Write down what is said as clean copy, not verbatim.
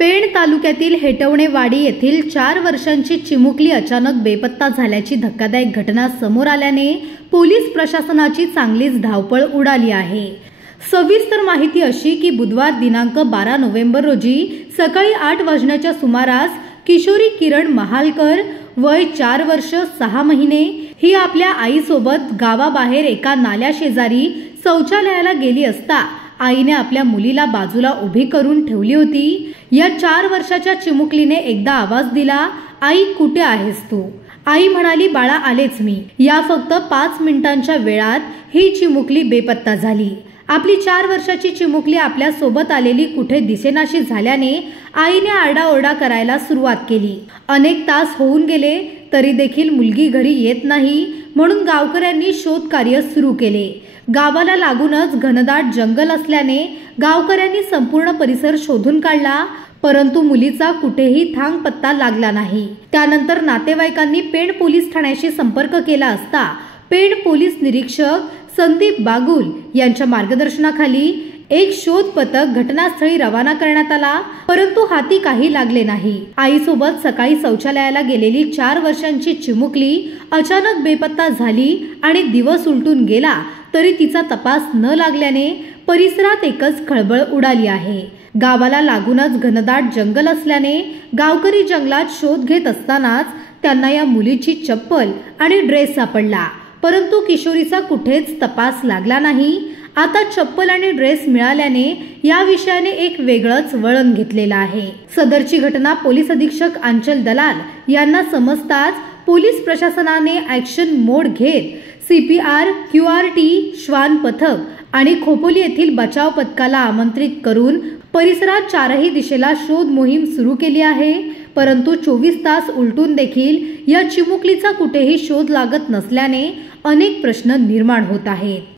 पेण तालुक्यातील हेटवणेवाडी येथील 4 वर्षांची चिमुकली अचानक बेपत्ता झाल्याची धक्कादायक घटना समोर आल्याने पोलीस प्रशासनाची चांगलीच धावपळ उडाली आहे। सविस्तर माहिती अशी की बुधवार दिनांक 12 नोव्हेंबर रोजी सकाळी 8 वाजण्याच्या सुमारास किशोरी किरण महालकर वय 4 वर्ष 6 महिने ही आपल्या आईसोबत गावाबाहेर एका नाल्या शेजारी शौचालयाला गेली असता आईने आपल्या मुलीला बाजूला उभी करून ठेवली होती। या 4 वर्षाच्या चिमुकलीने एकदा आवाज दिला, आई कुठे आहेस तू? आई म्हणाली, बाळा आलेच मी। या फक्त 5 मिनिटांच्या वेळात ही चिमुकली बेपत्ता झाली। आपली 4 वर्षाची चिमुकली आपल्या सोबत आलेली कुठे दिसेनाशी झाल्याने आईने आरडाओरडा करायला सुरुवात केली। अनेक तास होऊन गेले तरी देखील मुलगी घरी येत नाही, म्हणून गावकऱ्यांनी शोध कार्य सुरू केले। गावाला लागूनच घनदाट जंगल असल्याने गावकऱ्यांनी संपूर्ण परिसर शोधून काढला, परंतु मुलीचा कुठेही थांग पत्ता लागला नाही। त्यानंतर नातेवाईकांनी पेण पोलीस ठाण्याशी संपर्क केला असता पेण पोलीस निरीक्षक संदीप बागुल यांच्या मार्गदर्शनाखाली एक शोध पथक घटनास्थळी रवाना करण्यात आला, परंतु हाती काही लागले नाही। आईसोबत सकाळी शौचालयाला गेलेली 4 वर्षांची चिमुकली अचानक बेपत्ता झाली आणि दिवस उलटून गेला तरी तिचा तपास न लागल्याने परिसरात एकच खळबळ उडाली आहे। गावाला लागूनच घनदाट जंगल असल्याने गावकरी जंगलात शोध घेत असतानाच त्यांना या मुलीची चप्पल आणि ड्रेस सापडला, परंतु किशोरीचा कुठेच तपास लागला नाही। आता चप्पल आणि ड्रेस मिळाल्याने या विषयाने एक वेगळंच वळण घेतलेलं आहे। सदरची घटना पोलीस अधीक्षक अंचल दलाल यांना समजताच पोलीस प्रशासनाने ऍक्शन मोड घेत CPR, QRT, श्वान पथक आणि खोपोली येथील बचाव पथकाला आमंत्रित करून परिसरात 4ही दिशेला शोध मोहीम सुरू केली आहे, परंतु 24 तास उलटून देखील या चिमुकलीचा कुठेही शोध लागत नसल्याने अनेक प्रश्न निर्माण होत आहेत।